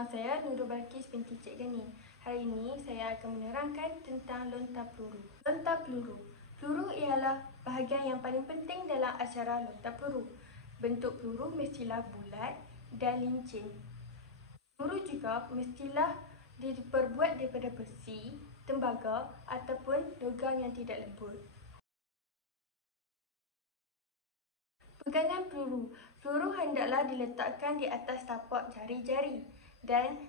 Nama saya Nurul Balkis binti Cik Gani. Hari ini saya akan menerangkan tentang lontar peluru. Lontar peluru. Peluru ialah bahagian yang paling penting dalam acara lontar peluru. Bentuk peluru mestilah bulat dan lincin. Peluru juga mestilah diperbuat daripada besi, tembaga ataupun logam yang tidak lembut. Pegangan peluru. Peluru hendaklah diletakkan di atas tapak jari-jari dan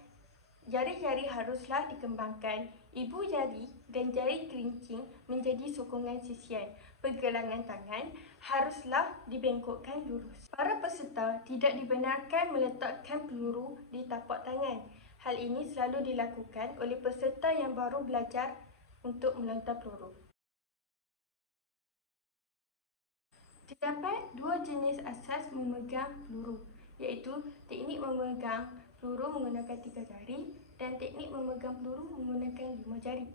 jari-jari haruslah dikembangkan. Ibu jari dan jari kelingking menjadi sokongan sisian. Pergelangan tangan haruslah dibengkokkan lurus. Para peserta tidak dibenarkan meletakkan peluru di tapak tangan. Hal ini selalu dilakukan oleh peserta yang baru belajar untuk melontar peluru. Terdapat dua jenis asas memegang peluru, iaitu teknik memegang peluru menggunakan 3 jari dan teknik memegang peluru menggunakan 5 jari.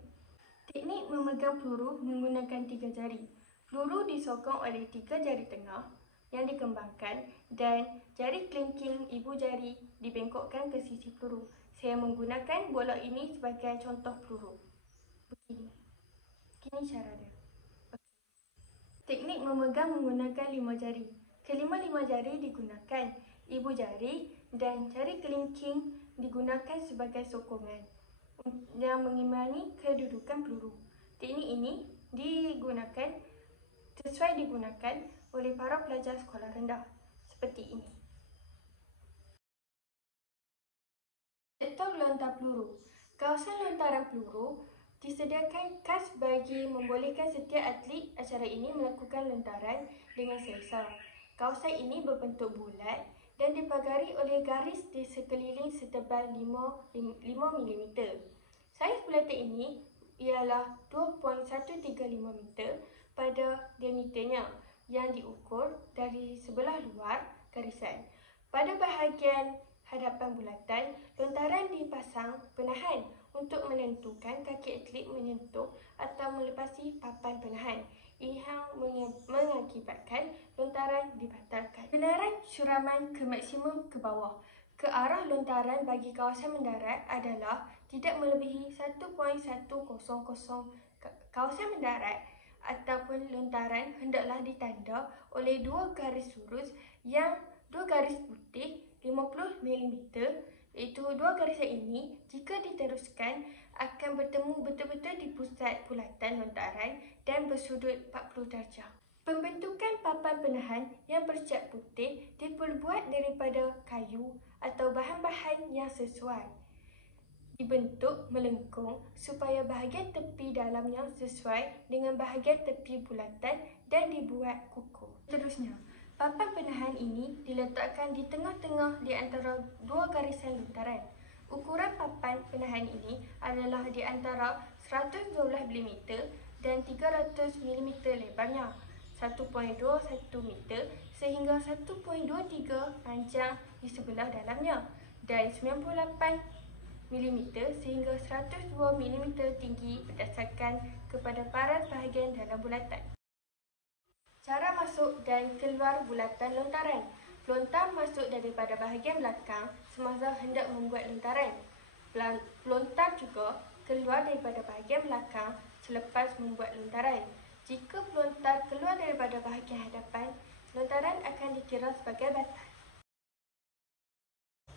Teknik memegang peluru menggunakan 3 jari. Peluru disokong oleh 3 jari tengah yang dikembangkan dan jari kelingking ibu jari dibengkokkan ke sisi peluru. Saya menggunakan bola ini sebagai contoh peluru. Begini cara dia. Teknik memegang menggunakan 5 jari. Kelima-lima jari digunakan. Ibu jari dan jari kelingking digunakan sebagai sokongan yang mengimbangi kedudukan peluru. Teknik ini sesuai digunakan oleh para pelajar sekolah rendah seperti ini. Sektor lontar peluru. Kawasan lontaran peluru disediakan khas bagi membolehkan setiap atlet acara ini melakukan lontaran dengan selesa. Kawasan ini berbentuk bulat dan dipagari oleh garis di sekeliling setebal 5 mm. Saiz bulatan ini ialah 2.135 meter pada diameternya yang diukur dari sebelah luar garisan. Pada bahagian hadapan bulatan, lontaran dipasang penahan untuk menentukan kaki atlet menyentuh atau melepasi papan penahan. Ia mengakibatkan lontaran dibatalkan. Kebenaran suraman ke maksimum ke bawah. Ke arah lontaran bagi kawasan mendarat adalah tidak melebihi 1.100. Kawasan mendarat ataupun lontaran hendaklah ditanda oleh 2 garis lurus yang 2 garis putih 50 mm, iaitu 2 garisan ini jika diteruskan akan bertemu betul-betul di pusat bulatan lontaran dan bersudut 40 darjah. Pembentukan papan penahan yang bercat putih diperbuat daripada kayu atau bahan-bahan yang sesuai. Dibentuk melengkung supaya bahagian tepi dalamnya sesuai dengan bahagian tepi bulatan dan dibuat kukuh. Seterusnya, papan penahan ini diletakkan di tengah-tengah di antara 2 garisan lontaran. Ukuran papan penahan ini adalah di antara 112 mm dan 300 mm lebarnya, 1.21 meter sehingga 1.23 panjang di sebelah dalamnya dan 98 mm sehingga 102 mm tinggi berdasarkan kepada paras bahagian dalam bulatan. Cara masuk dan keluar bulatan lontaran. Pelontar masuk daripada bahagian belakang semasa hendak membuat lontaran. Pelontar juga keluar daripada bahagian belakang selepas membuat lontaran. Jika pelontar keluar daripada bahagian hadapan, lontaran akan dikira sebagai batal.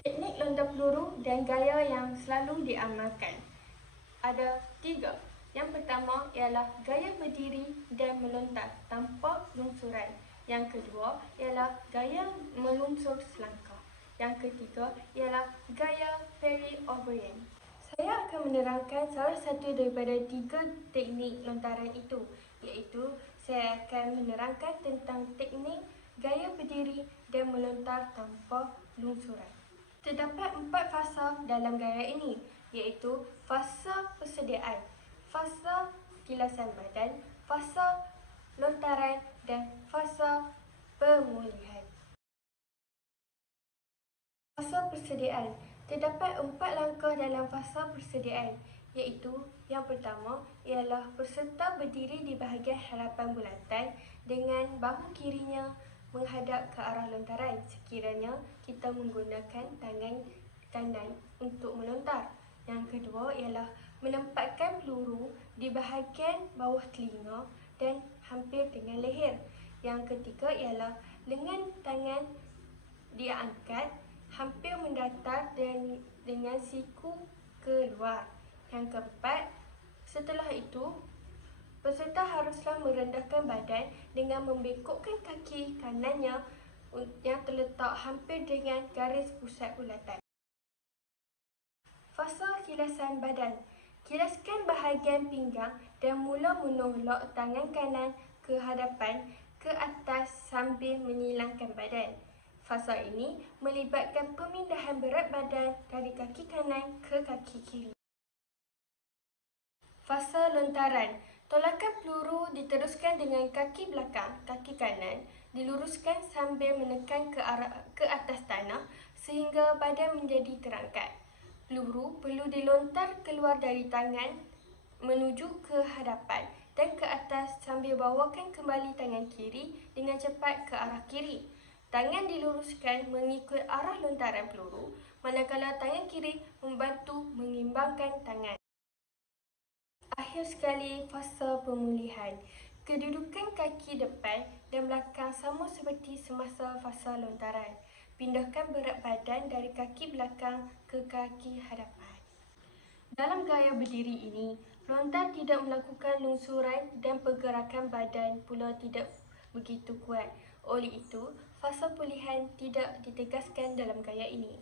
Teknik lontar peluru dan gaya yang selalu diamalkan. Ada 3. Yang pertama ialah gaya berdiri dan melontar tanpa lungsuran. Yang kedua ialah gaya melunsur selangkah. Yang ketiga ialah gaya Perry O'Brien. Saya akan menerangkan salah satu daripada 3 teknik lontaran itu, iaitu saya akan menerangkan tentang teknik gaya berdiri dan melontar tanpa lungsuran. Terdapat 4 fasa dalam gaya ini, iaitu fasa persediaan, fasa kilasan badan, fasa lontaran dan fasa pemulihan. Fasa persediaan. Terdapat 4 langkah dalam fasa persediaan, iaitu yang pertama ialah peserta berdiri di bahagian hadapan bulatan dengan bahu kirinya menghadap ke arah lontaran sekiranya kita menggunakan tangan kanan untuk melontar. Yang kedua ialah menempatkan peluru di bahagian bawah telinga dan hampir dengan leher. Yang ketiga ialah lengan tangan diangkat hampir mendatar dan dengan siku keluar. Yang keempat, setelah itu, peserta haruslah merendahkan badan dengan membengkokkan kaki kanannya yang terletak hampir dengan garis pusat bulatan. Fasa kilasan badan. Kilaskan bahagian pinggang dan mula menolak tangan kanan ke hadapan ke atas sambil menyilangkan badan. Fasa ini melibatkan pemindahan berat badan dari kaki kanan ke kaki kiri. Fasa lontaran. Tolakan peluru diteruskan dengan kaki belakang, kaki kanan diluruskan sambil menekan ke atas tanah sehingga badan menjadi terangkat. Peluru perlu dilontar keluar dari tangan menuju ke hadapan dan ke atas sambil bawakan kembali tangan kiri dengan cepat ke arah kiri. Tangan diluruskan mengikut arah lontaran peluru, manakala tangan kiri membantu mengimbangkan tangan. Akhir sekali, fasa pemulihan. Kedudukan kaki depan dan belakang sama seperti semasa fasa lontaran. Pindahkan berat badan dari kaki belakang ke kaki hadapan. Dalam gaya berdiri ini, pelontar tidak melakukan lungsuran dan pergerakan badan pula tidak begitu kuat. Oleh itu, fasa pulihan tidak ditegaskan dalam gaya ini.